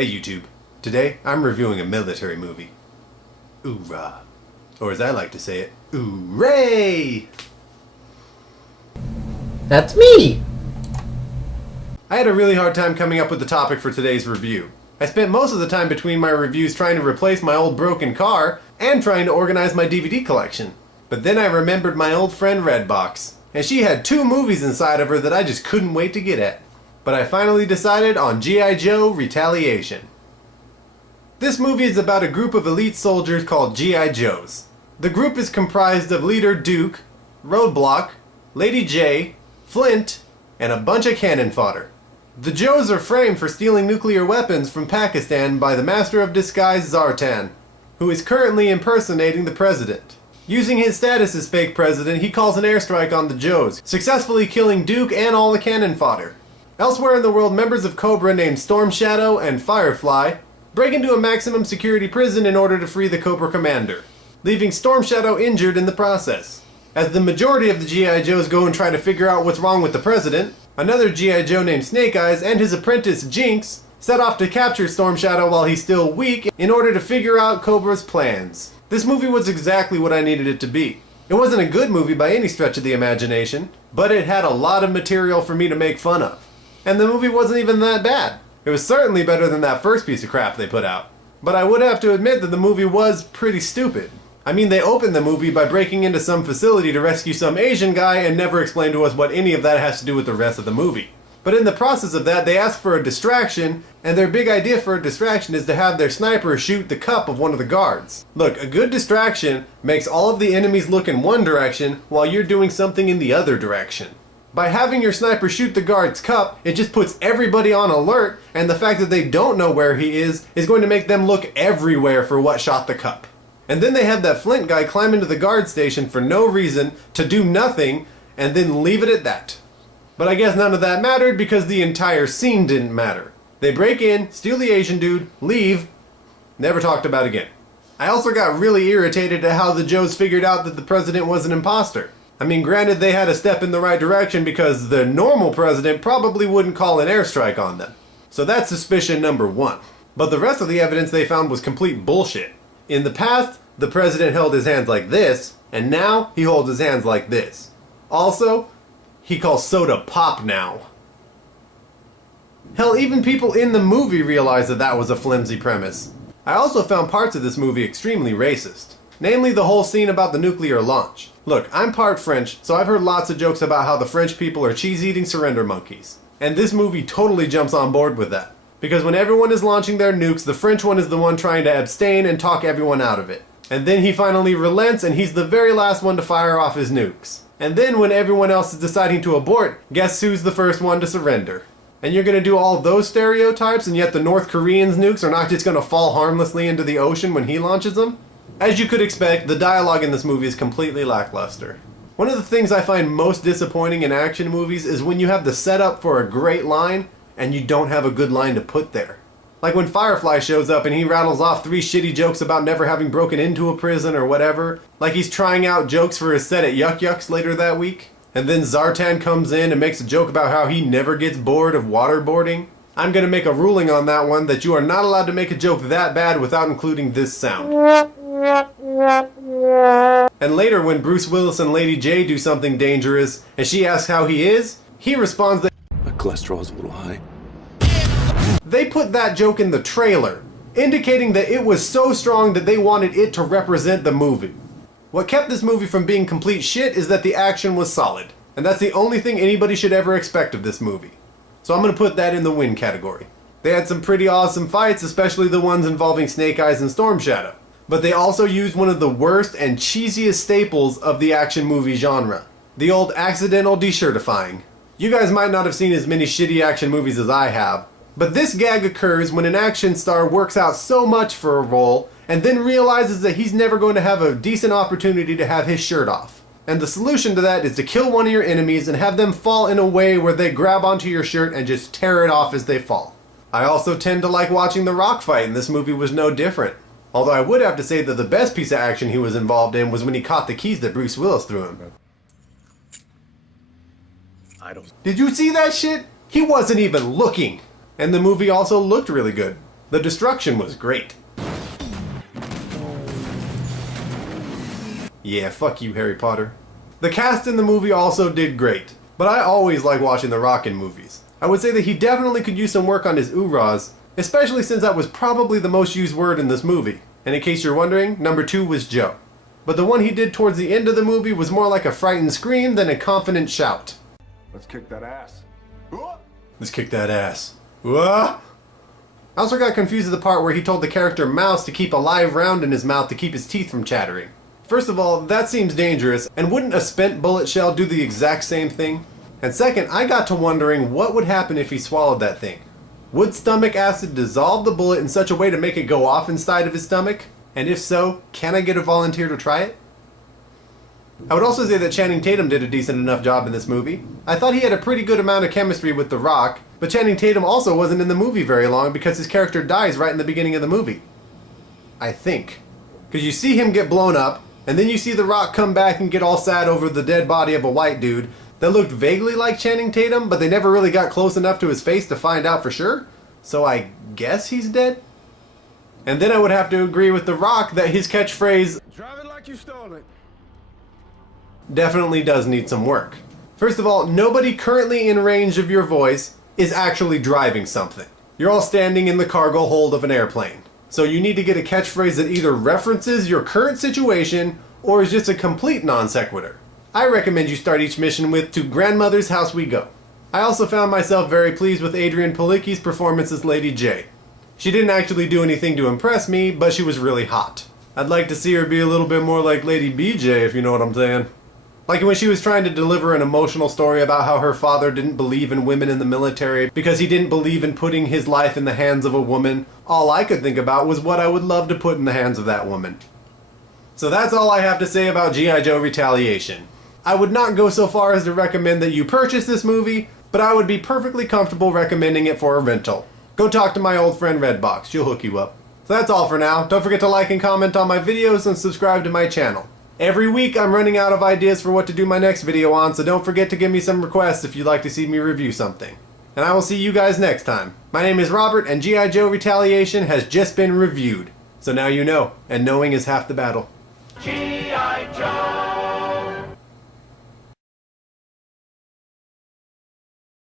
Hey YouTube, today I'm reviewing a military movie. Hoo-rah. Or as I like to say it, hooray! That's me! I had a really hard time coming up with the topic for today's review. I spent most of the time between my reviews trying to replace my old broken car and trying to organize my DVD collection. But then I remembered my old friend Redbox, and she had 2 movies inside of her that I just couldn't wait to get at. But I finally decided on G.I. Joe Retaliation. This movie is about a group of elite soldiers called G.I. Joes. The group is comprised of leader Duke, Roadblock, Lady J, Flint, and a bunch of cannon fodder. The Joes are framed for stealing nuclear weapons from Pakistan by the Master of Disguise Zartan, who is currently impersonating the president. Using his status as fake president, he calls an airstrike on the Joes, successfully killing Duke and all the cannon fodder. Elsewhere in the world, members of Cobra named Storm Shadow and Firefly break into a maximum security prison in order to free the Cobra commander, leaving Storm Shadow injured in the process. As the majority of the G.I. Joes go and try to figure out what's wrong with the president, another G.I. Joe named Snake Eyes and his apprentice Jinx set off to capture Storm Shadow while he's still weak in order to figure out Cobra's plans. This movie was exactly what I needed it to be. It wasn't a good movie by any stretch of the imagination, but it had a lot of material for me to make fun of. And the movie wasn't even that bad. It was certainly better than that first piece of crap they put out. But I would have to admit that the movie was pretty stupid. I mean, they opened the movie by breaking into some facility to rescue some Asian guy and never explained to us what any of that has to do with the rest of the movie. But in the process of that, they ask for a distraction, and their big idea for a distraction is to have their sniper shoot the cup of one of the guards. Look, a good distraction makes all of the enemies look in one direction while you're doing something in the other direction. By having your sniper shoot the guard's cup, it just puts everybody on alert, and the fact that they don't know where he is going to make them look everywhere for what shot the cup. And then they have that Flint guy climb into the guard station for no reason, to do nothing, and then leave it at that. But I guess none of that mattered because the entire scene didn't matter. They break in, steal the Asian dude, leave, never talked about again. I also got really irritated at how the Joes figured out that the president was an imposter. I mean, granted they had a step in the right direction because the normal president probably wouldn't call an airstrike on them. So that's suspicion number 1. But the rest of the evidence they found was complete bullshit. In the past, the president held his hands like this, and now he holds his hands like this. Also, he calls soda pop now. Hell, even people in the movie realized that that was a flimsy premise. I also found parts of this movie extremely racist. Namely, the whole scene about the nuclear launch. Look, I'm part French, so I've heard lots of jokes about how the French people are cheese-eating surrender monkeys. And this movie totally jumps on board with that. Because when everyone is launching their nukes, the French one is the one trying to abstain and talk everyone out of it. And then he finally relents and he's the very last one to fire off his nukes. And then when everyone else is deciding to abort, guess who's the first one to surrender? And you're gonna do all those stereotypes and yet the North Koreans' nukes are not just gonna fall harmlessly into the ocean when he launches them? As you could expect, the dialogue in this movie is completely lackluster. One of the things I find most disappointing in action movies is when you have the setup for a great line and you don't have a good line to put there. Like when Firefly shows up and he rattles off 3 shitty jokes about never having broken into a prison or whatever, like he's trying out jokes for his set at Yuck Yucks later that week. And then Zartan comes in and makes a joke about how he never gets bored of waterboarding. I'm gonna make a ruling on that one that you are not allowed to make a joke that bad without including this sound. And later when Bruce Willis and Lady J do something dangerous and she asks how he is, he responds that my cholesterol is a little high. They put that joke in the trailer, indicating that it was so strong that they wanted it to represent the movie. What kept this movie from being complete shit is that the action was solid, and that's the only thing anybody should ever expect of this movie. So I'm gonna put that in the win category. They had some pretty awesome fights, especially the ones involving Snake Eyes and Storm Shadow. But they also used one of the worst and cheesiest staples of the action movie genre. The old accidental decertifying. You guys might not have seen as many shitty action movies as I have, but this gag occurs when an action star works out so much for a role and then realizes that he's never going to have a decent opportunity to have his shirt off. And the solution to that is to kill one of your enemies and have them fall in a way where they grab onto your shirt and just tear it off as they fall. I also tend to like watching The Rock fight, and this movie was no different. Although I would have to say that the best piece of action he was involved in was when he caught the keys that Bruce Willis threw him. Did you see that shit? He wasn't even looking. And the movie also looked really good. The destruction was great. Yeah, fuck you, Harry Potter. The cast in the movie also did great, but I always like watching The Rock in movies. I would say that he definitely could use some work on his hoo-rahs, especially since that was probably the most used word in this movie. And in case you're wondering, number 2 was Joe. But the one he did towards the end of the movie was more like a frightened scream than a confident shout. Let's kick that ass. Let's kick that ass. I also got confused at the part where he told the character Mouse to keep a live round in his mouth to keep his teeth from chattering. First of all, that seems dangerous, and wouldn't a spent bullet shell do the exact same thing? And second, I got to wondering what would happen if he swallowed that thing. Would stomach acid dissolve the bullet in such a way to make it go off inside of his stomach? And if so, can I get a volunteer to try it? I would also say that Channing Tatum did a decent enough job in this movie. I thought he had a pretty good amount of chemistry with The Rock, but Channing Tatum also wasn't in the movie very long because his character dies right in the beginning of the movie. I think. Because you see him get blown up, and then you see The Rock come back and get all sad over the dead body of a white dude that looked vaguely like Channing Tatum, but they never really got close enough to his face to find out for sure. So I guess he's dead? And then I would have to agree with The Rock that his catchphrase, "Drive it like you stole it," definitely does need some work. First of all, nobody currently in range of your voice is actually driving something. You're all standing in the cargo hold of an airplane. So you need to get a catchphrase that either references your current situation or is just a complete non sequitur. I recommend you start each mission with "To grandmother's house we go." I also found myself very pleased with Adrienne Palicki's performance as Lady J. She didn't actually do anything to impress me, but she was really hot. I'd like to see her be a little bit more like Lady BJ, if you know what I'm saying. Like when she was trying to deliver an emotional story about how her father didn't believe in women in the military because he didn't believe in putting his life in the hands of a woman, all I could think about was what I would love to put in the hands of that woman. So that's all I have to say about G.I. Joe Retaliation. I would not go so far as to recommend that you purchase this movie, but I would be perfectly comfortable recommending it for a rental. Go talk to my old friend Redbox, she'll hook you up. So that's all for now. Don't forget to like and comment on my videos and subscribe to my channel. Every week I'm running out of ideas for what to do my next video on, so don't forget to give me some requests if you'd like to see me review something. And I will see you guys next time. My name is Robert, and G.I. Joe Retaliation has just been reviewed. So now you know, and knowing is half the battle. G.I. Joe!